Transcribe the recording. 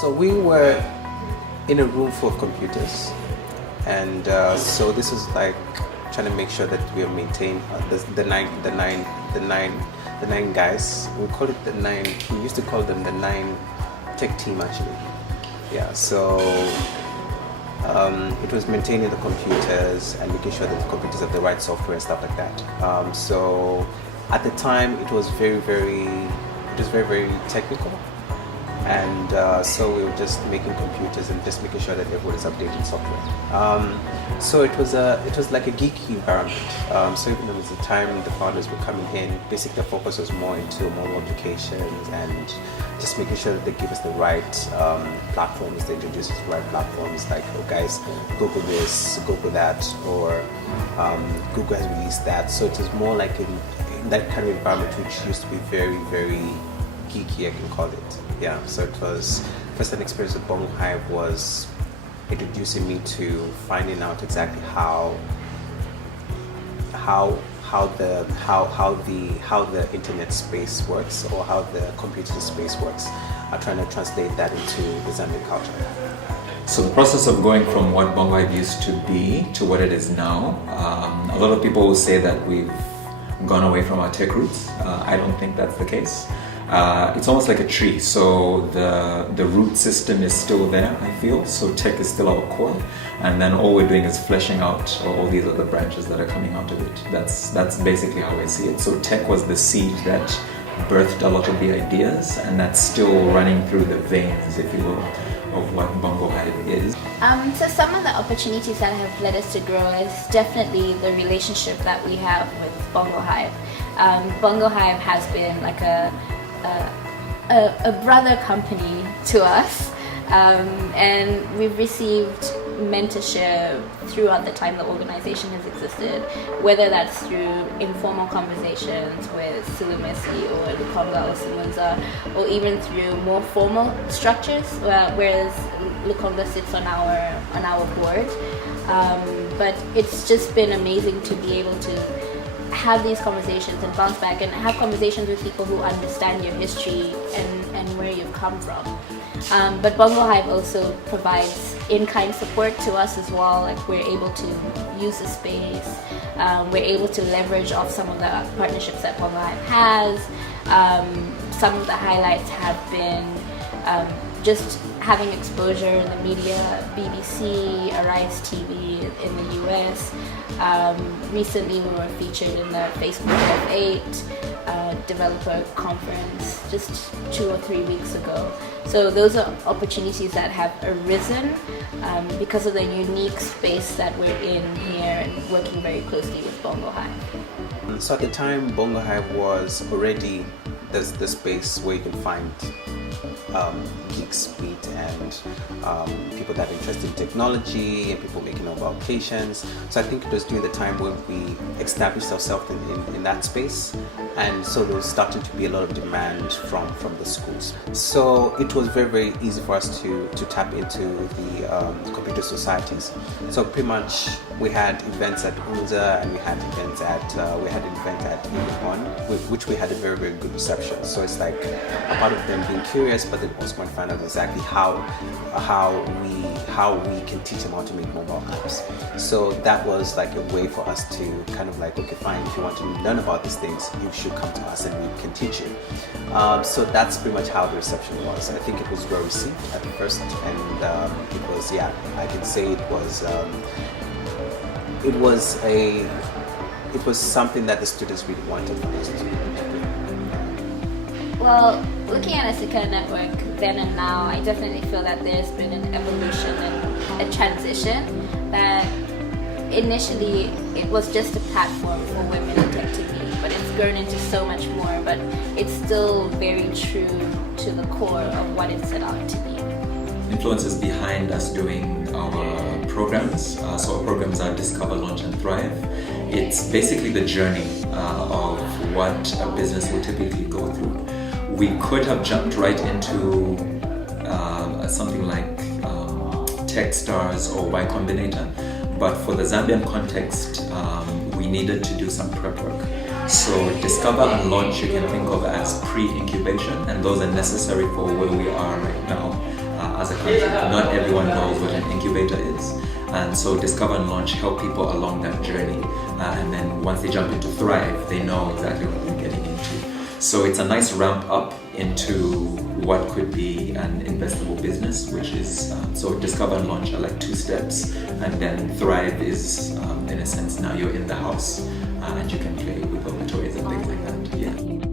So we were in a room full of computers, and so this is like trying to make sure that we maintain the nine guys. We call it the nine. We used to call them the nine tech team actually. Yeah. So it was maintaining the computers and making sure that the computers have the right software and stuff like that. So at the time, it was very technical. And so we were just making computers and just making sure that everyone is updating software. So it was like a geeky environment. So even though at the time the founders were coming in, basically the focus was more into mobile applications and just making sure that they give us the right platforms, they introduce us the right platforms, like, oh guys, Google this, Google that, or Google has released that. So it was more like in that kind of environment, which used to be very geeky, I can call it. Yeah, so it was first an experience with BongoHive was introducing me to finding out exactly how the internet space works, or how the computer space works. I'm trying to translate that into the Zambian culture. So the process of going from what BongoHive used to be to what it is now, a lot of people will say that we've gone away from our tech roots. I don't think that's the case. It's almost like a tree, so the root system is still there, I feel, so tech is still our core, and then all we're doing is fleshing out all these other branches that are coming out of it. That's basically how I see it. So tech was the seed that birthed a lot of the ideas, and that's still running through the veins, if you will, of what BongoHive is. So some of the opportunities that have led us to grow is definitely the relationship that we have with BongoHive. BongoHive has been like a brother company to us, and we've received mentorship throughout the time the organization has existed, whether that's through informal conversations with Silumesi or Lukonga or Simunza, or even through more formal structures, whereas Lukonga sits on our board. But it's just been amazing to be able to have these conversations and bounce back and have conversations with people who understand your history and where you've come from. But BongoHive also provides in-kind support to us as well. Like, we're able to use the space, we're able to leverage off some of the partnerships that BongoHive has. Some of the highlights have been just having exposure in the media, BBC, Arise TV in the US. Recently we were featured in the Facebook F8 developer conference just 2 or 3 weeks ago. So those are opportunities that have arisen because of the unique space that we're in here and working very closely with BongoHive. So at the time, BongoHive was already the space where you can find geeks meet and people that are interested in technology and people making mobile applications. So I think it was during the time when we established ourselves in that space, and so there was starting to be a lot of demand from the schools. So it was very easy for us to tap into the computer societies. So pretty much we had events at UNZA, and we had events at Ipon, which we had a very good reception. So it's like a part of them being curious, but they also want to find out exactly how we can teach them how to make mobile apps. So that was like a way for us to kind of like, okay, fine, if you want to learn about these things, you should come to us and we can teach you. So that's pretty much how the reception was. I think it was well received at first, and it was, yeah, I can say it was something that the students really wanted from us to do. Well, looking at Asika Network then and now, I definitely feel that there's been an evolution and a transition. That initially it was just a platform for women in tech to meet, but it's grown into so much more, but it's still very true to the core of what it set out to be. Influences behind us doing our programs. So our programs are Discover, Launch and Thrive. It's basically the journey of what a business will typically go through. We could have jumped right into something like Techstars or Y Combinator, but for the Zambian context, we needed to do some prep work. So Discover and Launch you can think of as pre-incubation, and those are necessary for where we are right now as a country. Not everyone knows what an incubator is. And so Discover and Launch help people along that journey. And then once they jump into Thrive, they know exactly what they're getting into. So it's a nice ramp up into what could be an investable business, which is, so Discover and Launch are like 2 steps. And then Thrive is, in a sense, now you're in the house and you can play with all the toys and things like that. Yeah.